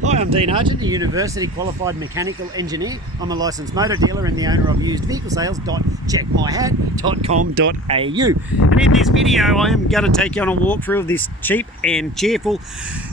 Hi, I'm Dean Argent, a university qualified mechanical engineer. I'm a licensed motor dealer and the owner of usedvehiclesales.checkmyhat.com.au. And in this video, I am going to take you on a walkthrough of this cheap and cheerful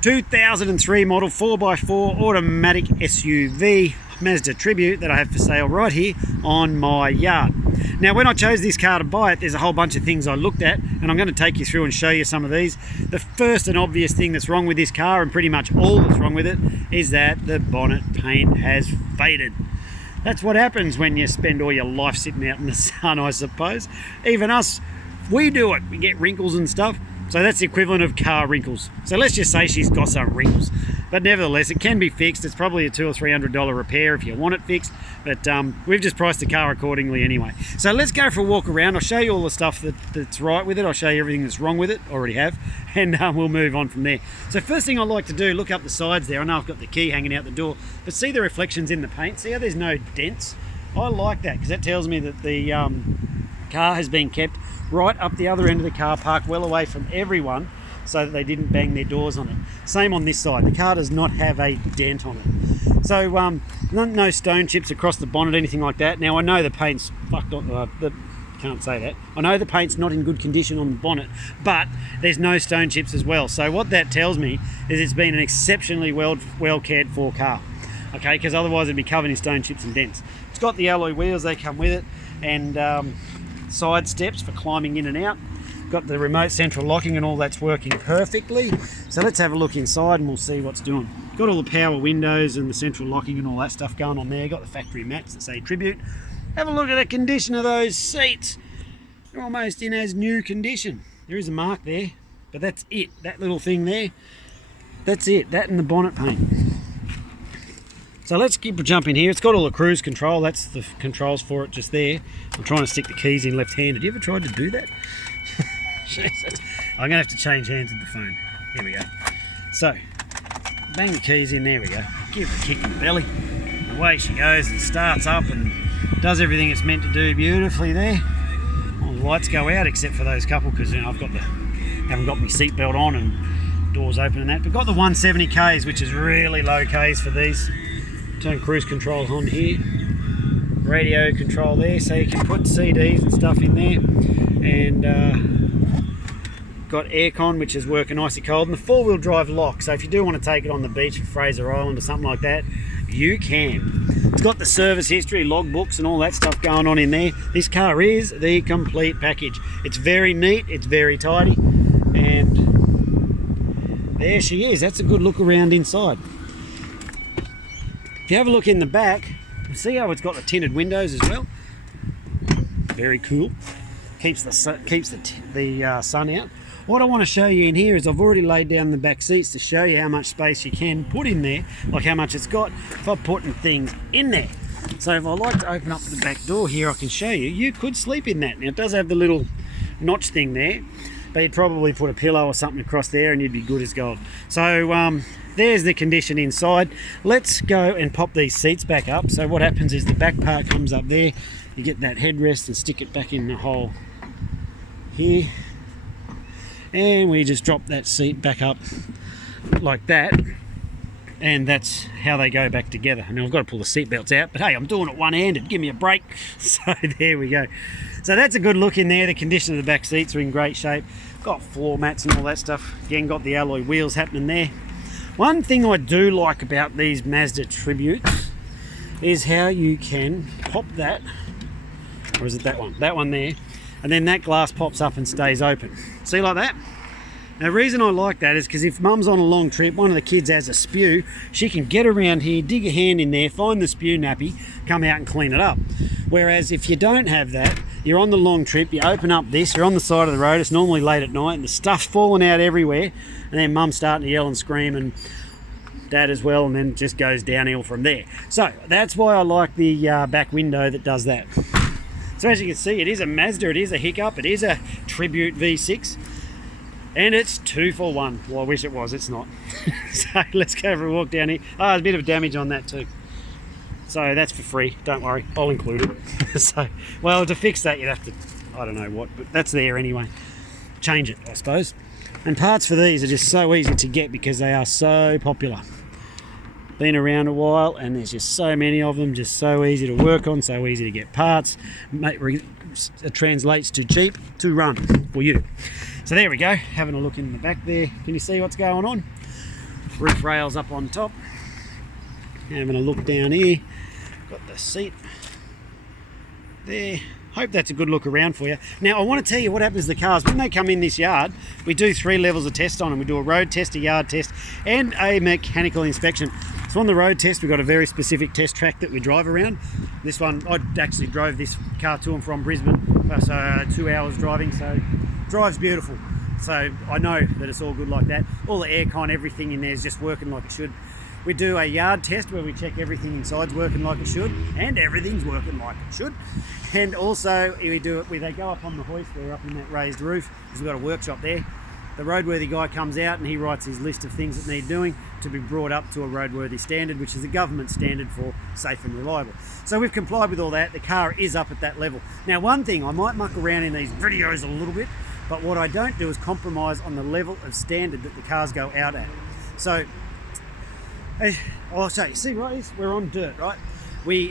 2003 model 4x4 automatic SUV Mazda Tribute that I have for sale right here on my yard. Now, when I chose this car to buy it, there's a whole bunch of things I looked at, and I'm going to take you through and show you some of these. The first and obvious thing that's wrong with this car, and pretty much all that's wrong with it, is that the bonnet paint has faded. That's what happens when you spend all your life sitting out in the sun, I suppose. Even us, we do it. We get wrinkles and stuff. So that's the equivalent of car wrinkles. So let's just say she's got some wrinkles. But nevertheless, it can be fixed. It's probably a $200 or $300 repair if you want it fixed. But we've just priced the car accordingly anyway. So let's go for a walk around. I'll show you all the stuff that's right with it. I'll show you everything that's wrong with it. Already have. And we'll move on from there. So first thing I like to do, look up the sides there. I know I've got the key hanging out the door. But see the reflections in the paint? See how there's no dents? I like that because that tells me that the car has been kept right up the other end of the car park, well away from everyone, so that they didn't bang their doors on it. Same on this side. The car does not have a dent on it. So no stone chips across the bonnet, anything like that. Now I know the paint's fucked on, can't say that. I know the paint's not in good condition on the bonnet, but there's no stone chips as well. So what that tells me is it's been an exceptionally well cared for car. Okay, because otherwise it'd be covered in stone chips and dents. It's got the alloy wheels, they come with it, and side steps for climbing in and out. Got the remote central locking and all that's working perfectly. So let's have a look inside and we'll see what's doing. Got all the power windows and the central locking and all that stuff going on there. Got the factory mats that say Tribute. Have a look at the condition of those seats. They're almost in as new condition. There is a mark there, but that's it. That little thing there, that's it. That and the bonnet paint. So let's keep jumping here. It's got all the cruise control. That's the controls for it just there. I'm trying to stick the keys in left-handed. You ever tried to do that? Jesus. I'm going to have to change hands with the phone. Here we go. So, bang the keys in. There we go. Give it a kick in the belly. Away she goes and starts up and does everything it's meant to do beautifully there. All the lights go out except for those couple because you know, haven't got my seatbelt on and doors open and that. But got the 170 Ks, which is really low Ks for these. Turn cruise control on here, radio control there, so you can put CDs and stuff in there, and got aircon, which is working icy cold, and the four-wheel drive lock. So if you do want to take it on the beach for Fraser Island or something like that, you can. It's got the service history, logbooks, and all that stuff going on in there. This car is the complete package. It's very neat, it's very tidy, and there she is. That's a good look around inside. If you have a look in the back, you see how it's got the tinted windows as well. Very cool. Keeps the sun out. What I want to show you in here is I've already laid down the back seats to show you how much space you can put in there, like how much it's got for putting things in there. So if I like to open up the back door here, I can show you. You could sleep in that. Now it does have the little notch thing there, but you'd probably put a pillow or something across there and you'd be good as gold. So there's the condition inside. Let's go and pop these seats back up. So what happens is the back part comes up there. You get that headrest and stick it back in the hole here. And we just drop that seat back up like that. And that's how they go back together. And I've got to pull the seat belts out. But hey, I'm doing it one-handed. Give me a break. So there we go. So that's a good look in there. The condition of the back seats are in great shape. Got floor mats and all that stuff. Again, got the alloy wheels happening there. One thing I do like about these Mazda Tributes is how you can pop that, or is it that one? That one there, and then that glass pops up and stays open. See, like that? Now the reason I like that is because if mum's on a long trip, one of the kids has a spew, she can get around here, dig a hand in there, find the spew nappy, come out and clean it up. Whereas if you don't have that, you're on the long trip, you open up this, you're on the side of the road, it's normally late at night and the stuff's falling out everywhere, and then mum's starting to yell and scream and dad as well, and then it just goes downhill from there. So that's why I like the back window that does that. So as you can see, it is a Mazda, it is a hiccup, it is a Tribute V6, and it's 2 for 1. Well, I wish it was, it's not. So let's go for a walk down here. Oh, there's a bit of damage on that too. So that's for free, don't worry, I'll include it. So, well, to fix that you'd have to, I don't know what, but that's there anyway. Change it, I suppose. And parts for these are just so easy to get because they are so popular. been around a while, and there's just so many of them, just so easy to work on, so easy to get parts. It translates to cheap to run for you. So there we go, having a look in the back there. Can you see what's going on? Roof rails up on top. Having a look down here, got the seat there. Hope that's a good look around for you. Now I want to tell you what happens to the cars when they come in this yard. We do 3 levels of test on them. We do a road test, a yard test, and a mechanical inspection. So on the road test, we've got a very specific test track that we drive around. This one, I actually drove this car to and from Brisbane, so 2 hours driving, so drives beautiful. So I know that it's all good like that. All the aircon, everything in there is just working like it should. We do a yard test where we check everything inside's working like it should, and everything's working like it should. And also we do it where they go up on the hoist, we're up in that raised roof, because we've got a workshop there. The roadworthy guy comes out and he writes his list of things that need doing to be brought up to a roadworthy standard, which is a government standard for safe and reliable. So we've complied with all that. The car is up at that level. Now one thing, I might muck around in these videos a little bit, but what I don't do is compromise on the level of standard that the cars go out at. So I'll show you. See, right, we're on dirt, right?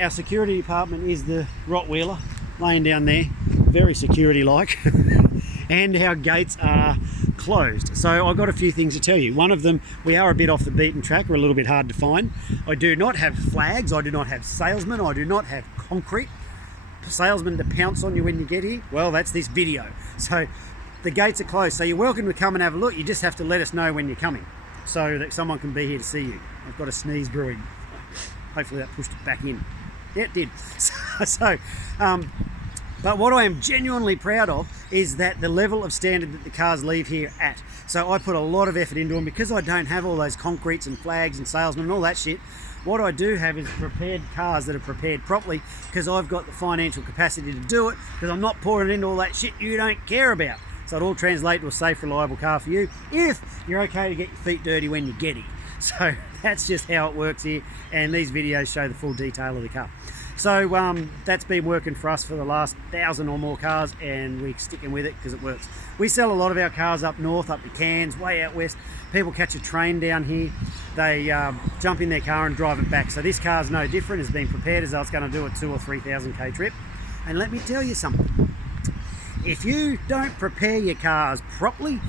Our security department is the Rottweiler laying down there, very security-like, and our gates are closed. So I've got a few things to tell you. One of them, we are a bit off the beaten track. We're a little bit hard to find. I do not have flags. I do not have salesmen. I do not have concrete salesmen to pounce on you when you get here. Well, that's this video. So the gates are closed. So you're welcome to come and have a look. You just have to let us know when you're coming so that someone can be here to see you. I've got a sneeze brewing. Hopefully that pushed it back in. Yeah, it did. But what I am genuinely proud of is that the level of standard that the cars leave here at. So I put a lot of effort into them because I don't have all those concretes and flags and salesmen and all that shit. What I do have is prepared cars that are prepared properly because I've got the financial capacity to do it, because I'm not pouring into all that shit you don't care about. So it all translates to a safe, reliable car for you if you're okay to get your feet dirty when you get here. So that's just how it works here, and these videos show the full detail of the car. So that's been working for us for the last 1,000 or more cars, and we're sticking with it because it works. We sell a lot of our cars up north, up to Cairns, way out west. People catch a train down here, they jump in their car and drive it back. So this car's no different. It's been prepared as though it's going to do a 2,000 or 3,000 k trip. And let me tell you something. If you don't prepare your cars properly,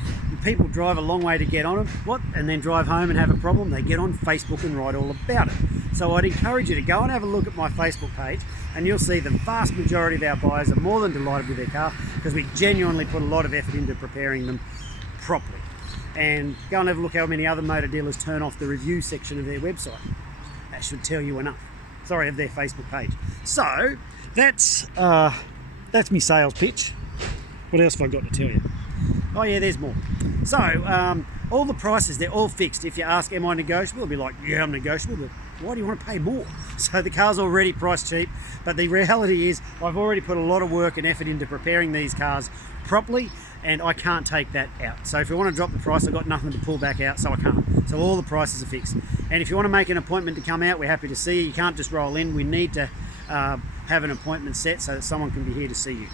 people drive a long way to get on them, and then drive home and have a problem, they get on Facebook and write all about it. So I'd encourage you to go and have a look at my Facebook page, and you'll see the vast majority of our buyers are more than delighted with their car because we genuinely put a lot of effort into preparing them properly. And go and have a look how many other motor dealers turn off the review section of their website. That should tell you enough. Sorry, of their Facebook page. So that's my sales pitch. What else have I got to tell you? Oh yeah, there's more. So all the prices, they're all fixed. If you ask, am I negotiable? They'll be like, yeah, I'm negotiable, but why do you want to pay more? So the car's already priced cheap, but the reality is I've already put a lot of work and effort into preparing these cars properly, and I can't take that out. So if you want to drop the price, I've got nothing to pull back out, so I can't. So all the prices are fixed. And if you want to make an appointment to come out, we're happy to see you. You can't just roll in. We need to have an appointment set so that someone can be here to see you.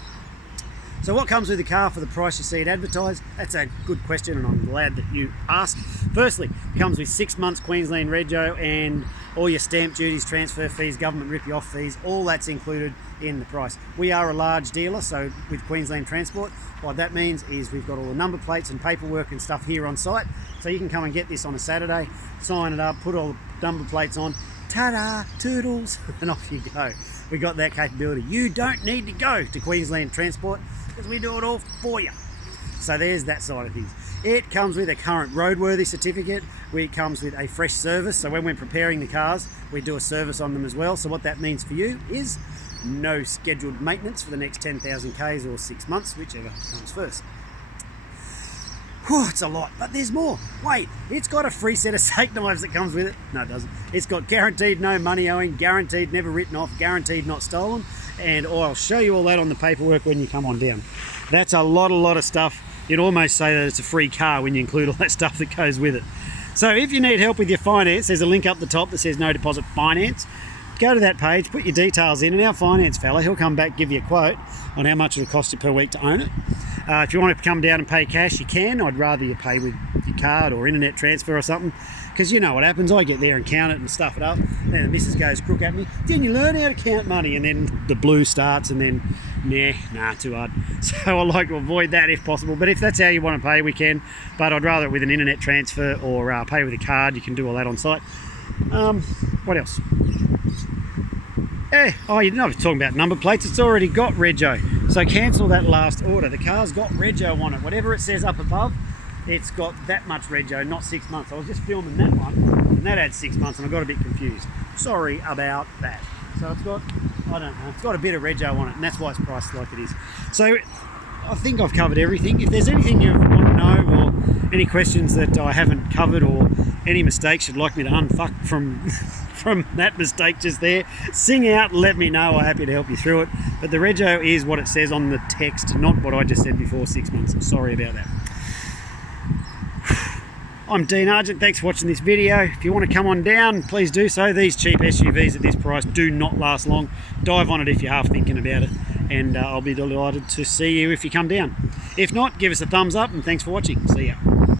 So what comes with the car for the price you see it advertised? That's a good question, and I'm glad that you asked. Firstly, it comes with 6 months Queensland Rego and all your stamp duties, transfer fees, government rip-you-off fees, all that's included in the price. We are a large dealer, so with Queensland Transport, what that means is we've got all the number plates and paperwork and stuff here on site, so you can come and get this on a Saturday, sign it up, put all the number plates on, ta-da, toodles, and off you go. We got that capability. You don't need to go to Queensland Transport because we do it all for you. So there's that side of things. It comes with a current Roadworthy Certificate. It comes with a fresh service. So when we're preparing the cars, we do a service on them as well. So what that means for you is no scheduled maintenance for the next 10,000 Ks or 6 months, whichever comes first. Whew, it's a lot, but there's more. Wait, it's got a free set of steak knives that comes with it. No, it doesn't. It's got guaranteed no money owing, guaranteed never written off, guaranteed not stolen. And I'll show you all that on the paperwork when you come on down. That's a lot of stuff. You'd almost say that it's a free car when you include all that stuff that goes with it. So if you need help with your finance, there's a link up the top that says no deposit finance. Go to that page, put your details in, and our finance fella, he'll come back, give you a quote on how much it'll cost you per week to own it. If you want to come down and pay cash, you can. I'd rather you pay with your card or internet transfer or something. because you know what happens, I get there and count it and stuff it up, then the missus goes crook at me, didn't you learn how to count money? And then the blue starts, and then nah, too hard. So I like to avoid that if possible, but if that's how you want to pay, we can, but I'd rather it with an internet transfer or pay with a card. You can do all that on site. What else? Oh, you know, I was talking about number plates. It's already got Rego, so cancel that last order. The car's got Rego on it. Whatever it says up above, it's got that much Rego, not 6 months. I was just filming that one, and that had 6 months, and I got a bit confused. Sorry about that. So it's got, I don't know, it's got a bit of Rego on it, and that's why it's priced like it is. So I think I've covered everything. If there's anything you want to know, or any questions that I haven't covered, or any mistakes you'd like me to unfuck from that mistake just there, sing out, let me know. I'm happy to help you through it. But the Rego is what it says on the text, not what I just said before, 6 months. Sorry about that. I'm Dean Argent, thanks for watching this video. If you want to come on down, please do so. These cheap SUVs at this price do not last long. Dive on it if you're half thinking about it, and I'll be delighted to see you if you come down. If not, give us a thumbs up, and thanks for watching. See ya.